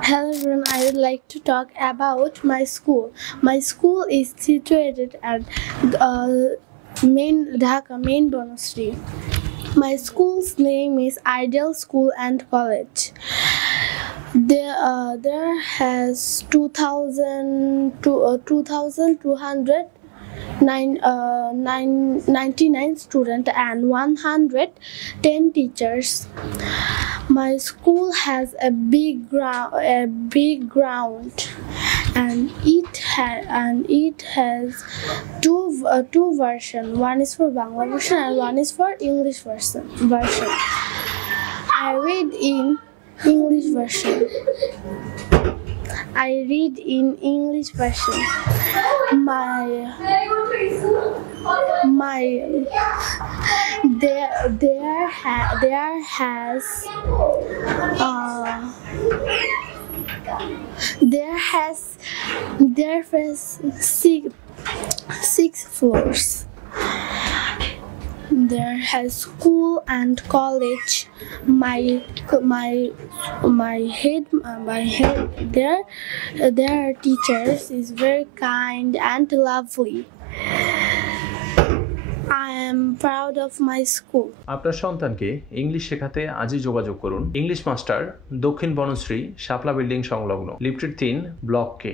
Hello everyone, I would like to talk about my school. My school is situated at Dhaka, main Bonasri. My school's name is Ideal School and College. There has 2,299 students and 110 teachers. My school has a big ground, and it has two versions. One is for Bangla version and one is for English version. I read in English version. There has six floors. There has school and college. My head their teachers is very kind and lovely. I am proud of my school. আপনার সন্তানকে English শেখাতে আজই যোগাযোগ করুন English master, দক্ষিণ বনশ্রী, শাপলা building সংলগ্ন, lifted 3, block কে।